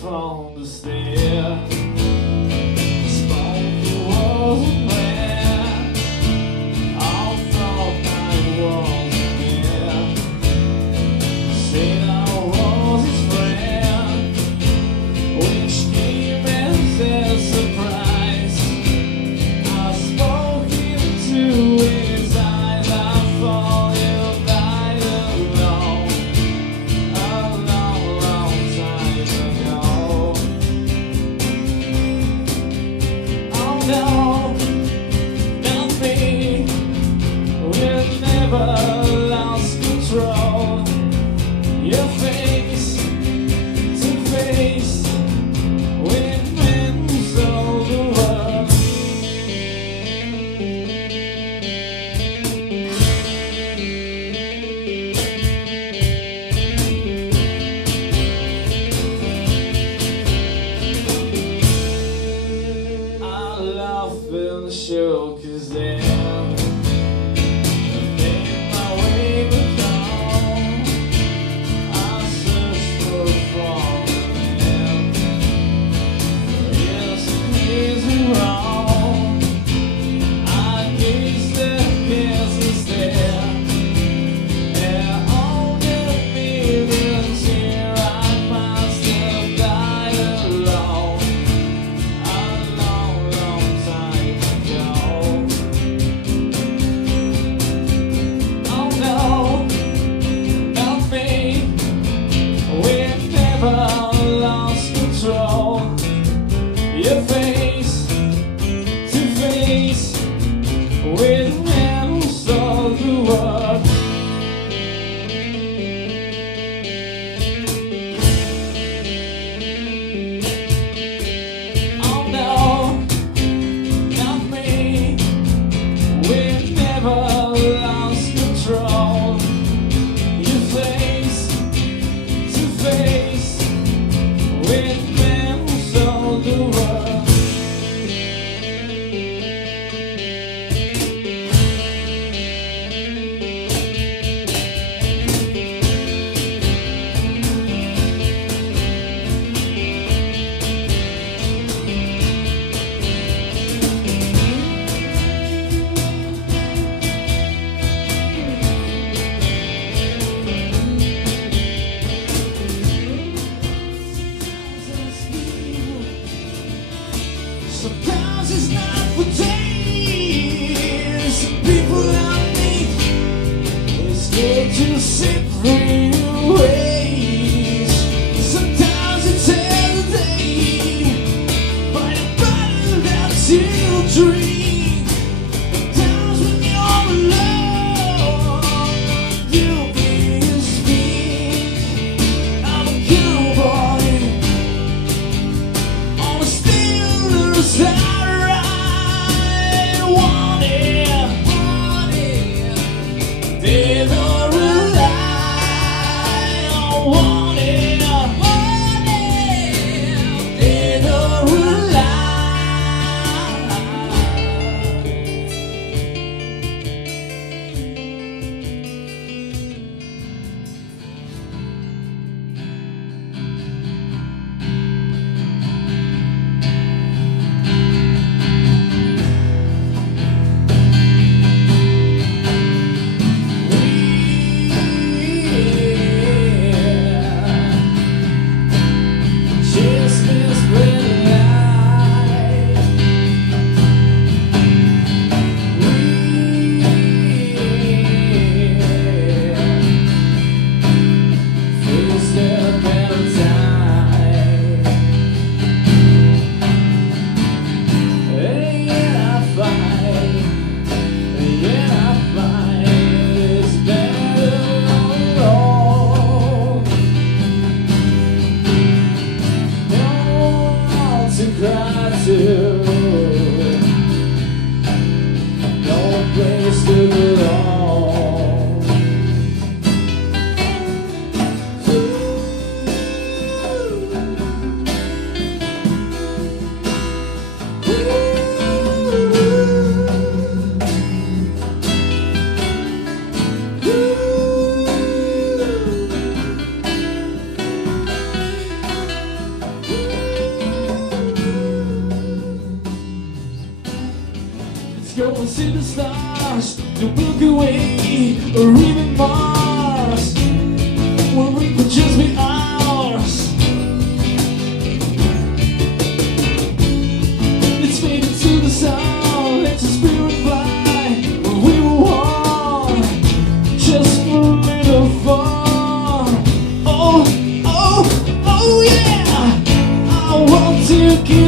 From the stair, smoke wasn't there. I thought I wasn't there. Said I was his friend, which came as a surprise. I spoke into his eyes. I thought you died alone. No, not me. We've never lost control. Your face to face with men of the world. The show, 'cause then I made my way back home. I searched for a problem, for years and years and wrong. I gazed at his there, and all the feelings here I must have died alone. Lost control. Your face to face with men of the world. Oh no, not me. We've never lost control. Your face to face with men of the world. Sometimes it's not for days. Some people I meet is good to separate ways. Sometimes it's everything, but a battle that's you dream. Sometimes when you're alone, you'll be a speak. I'm a cowboy on a stealer's dead or alive, wanted, dead or alive. to the stars, the Milky Way, or even Mars, where it could just be ours. Let's make it to the sun, let your spirit fly, where we were one, just for a little fun. Oh, oh, oh yeah, I want to give